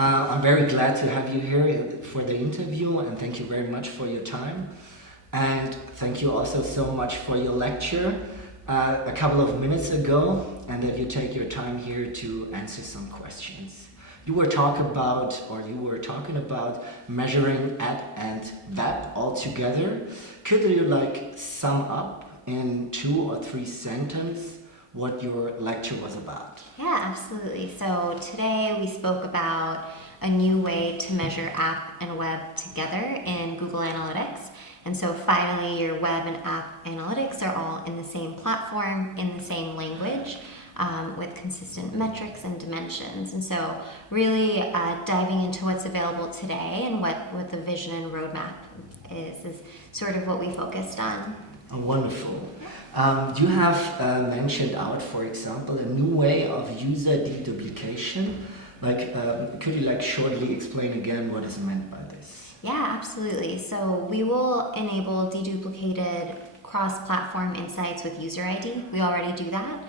I'm very glad to have you here for the interview, and thank you very much for your time. And thank you also so much for your lecture a couple of minutes ago, and that you take your time here to answer some questions. You were talking about measuring ad and web all together. Could you sum up in 2 or 3 sentences what your lecture was about? Yeah, absolutely. So today we spoke about a new way to measure app and web together in Google Analytics. And so finally, your web and app analytics are all in the same platform, in the same language, with consistent metrics and dimensions. And so really diving into what's available today and what the vision and roadmap is sort of what we focused on. Oh, wonderful. You have mentioned out, for example, a new way of user deduplication. Could you shortly explain again what is meant by this? Yeah, absolutely. So we will enable deduplicated cross-platform insights with user ID. We already do that,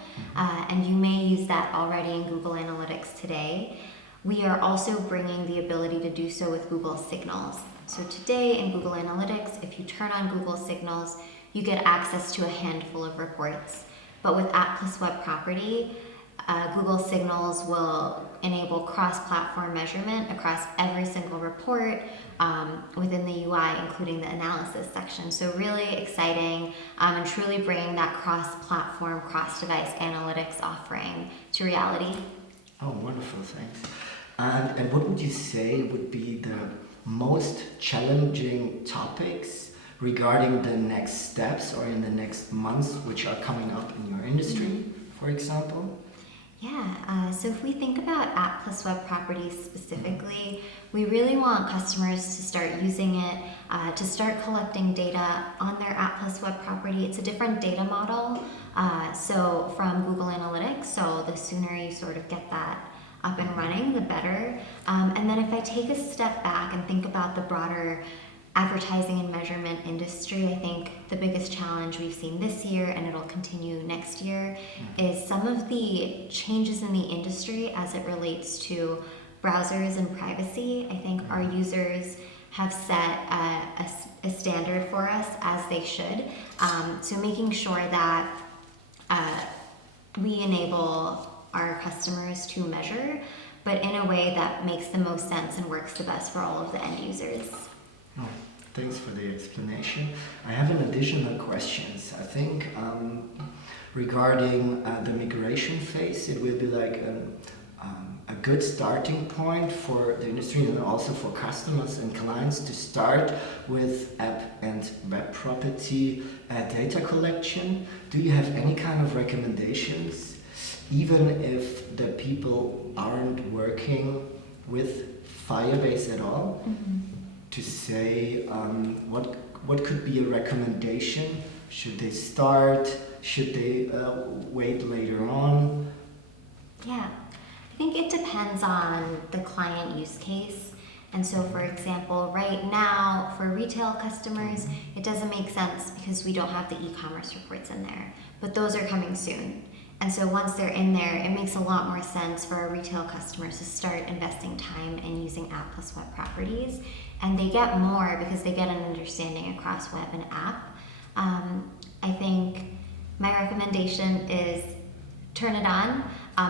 and you may use that already in Google Analytics today. We are also bringing the ability to do so with Google Signals. So today in Google Analytics, if you turn on Google Signals, you get access to a handful of reports. But with App+Web property, Google Signals will enable cross-platform measurement across every single report within the UI, including the analysis section. So really exciting and truly bringing that cross-platform, cross-device analytics offering to reality. Oh, wonderful, thanks. And what would you say would be the most challenging topics regarding the next steps or in the next months which are coming up in your industry, for example? Yeah, so if we think about App+Web properties specifically, we really want customers to start using it, to start collecting data on their App+Web property. It's a different data model, so from Google Analytics, so the sooner you sort of get that up and running, the better. And then if I take a step back and think about the broader advertising and measurement industry, I think the biggest challenge we've seen this year, and it'll continue next year, is some of the changes in the industry as it relates to browsers and privacy. I think our users have set a standard for us, as they should. So making sure that we enable our customers to measure, but in a way that makes the most sense and works the best for all of the end users. Oh, thanks for the explanation. I have an additional questions. I think regarding the migration phase, it will be a good starting point for the industry and also for customers and clients to start with app and web property data collection. Do you have any kind of recommendations, even if the people aren't working with Firebase at all? To say what could be a recommendation? Should they start? Should they wait later on? Yeah, I think it depends on the client use case. And so, for example, right now for retail customers, it doesn't make sense because we don't have the e-commerce reports in there, but those are coming soon. And so once they're in there, it makes a lot more sense for our retail customers to start investing time in using App+Web properties. And they get more because they get an understanding across web and app. I think my recommendation is turn it on,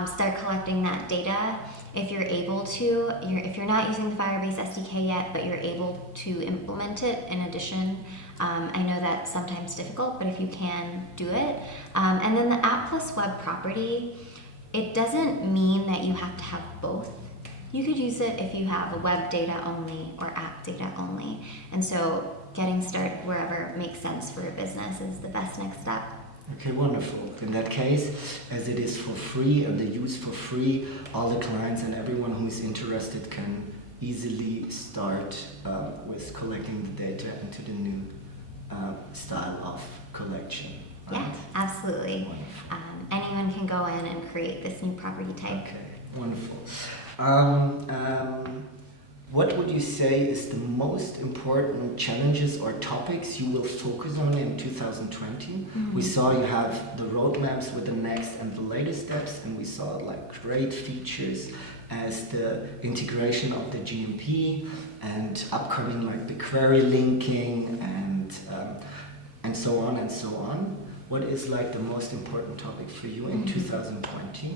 start collecting that data. If you're able to, if you're not using the Firebase SDK yet, but you're able to implement it in addition, I know that's sometimes difficult, but if you can, do it. And then the App+Web property, it doesn't mean that you have to have both. You could use it if you have a web data only or app data only. And so getting started wherever makes sense for your business is the best next step. Okay, wonderful. In that case, as it is for free and the use for free, all the clients and everyone who is interested can easily start with collecting the data into the new style of collection. Right? Yeah, absolutely. Anyone can go in and create this new property type. Okay, wonderful. What would you say is the most important challenges or topics you will focus on in 2020? We saw you have the roadmaps with the next and the latest steps, and we saw great features as the integration of the GMP and upcoming like the query linking and so on and so on. What is like the most important topic for you in 2020?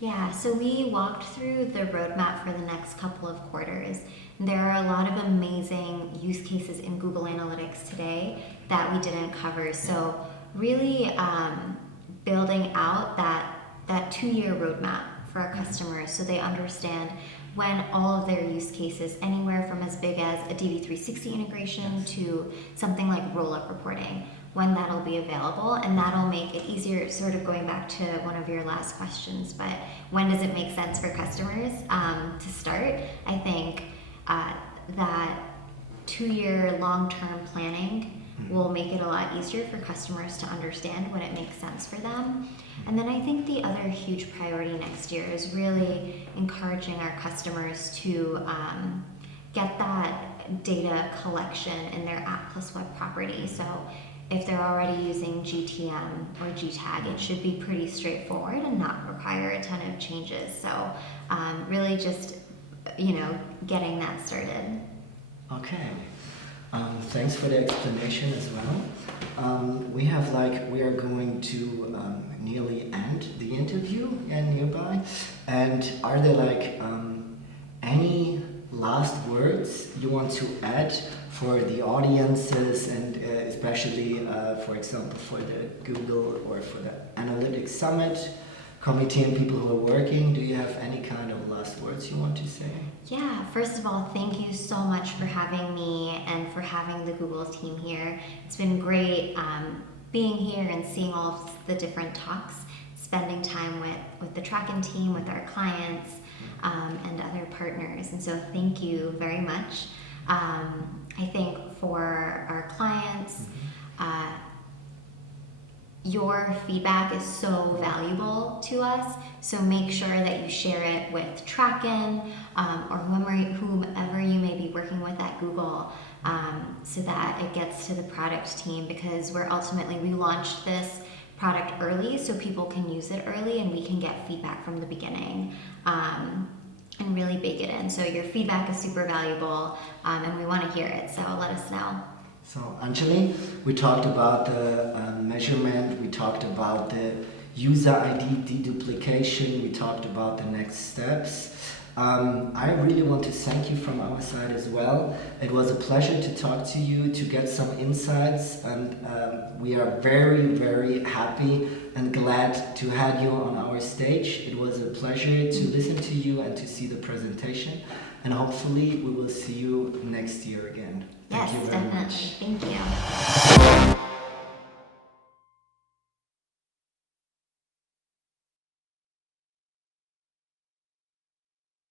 Yeah, so we walked through the roadmap for the next couple of quarters. There are a lot of amazing use cases in Google Analytics today that we didn't cover. So really building out that 2-year roadmap for our customers so they understand when all of their use cases, anywhere from as big as a DB360 integration to something like roll-up reporting, when that'll be available, and that'll make it easier, sort of going back to one of your last questions, but when does it make sense for customers to start? I think that 2-year long-term planning will make it a lot easier for customers to understand when it makes sense for them. And then I think the other huge priority next year is really encouraging our customers to get that data collection in their App+Web property. So if they're already using GTM or GTAG, it should be pretty straightforward and not require a ton of changes. So really just, getting that started. Okay. Thanks for the explanation as well. We are going to nearly end the interview nearby. And are there any last words you want to add for the audiences and especially, for example, for the Google or for the Analytics Summit committee and people who are working? Do you have any kind of last words you want to say? Yeah, first of all, thank you so much for having me and for having the Google team here. It's been great being here and seeing all of the different talks, spending time with the Trackin' team, with our clients, and other partners. And so thank you very much. I think for our clients, your feedback is so valuable to us, so make sure that you share it with Trackin' or whomever you may be working with at Google, so that it gets to the product team, because we launched this product early so people can use it early and we can get feedback from the beginning and really bake it in. So your feedback is super valuable and we want to hear it, so let us know. So Anjali, we talked about the measurement, we talked about the user ID deduplication, we talked about the next steps. I really want to thank you from our side as well. It was a pleasure to talk to you, to get some insights, and we are very, very happy and glad to have you on our stage. It was a pleasure to listen to you and to see the presentation, and hopefully we will see you next year again. Thank you very much. Thank you.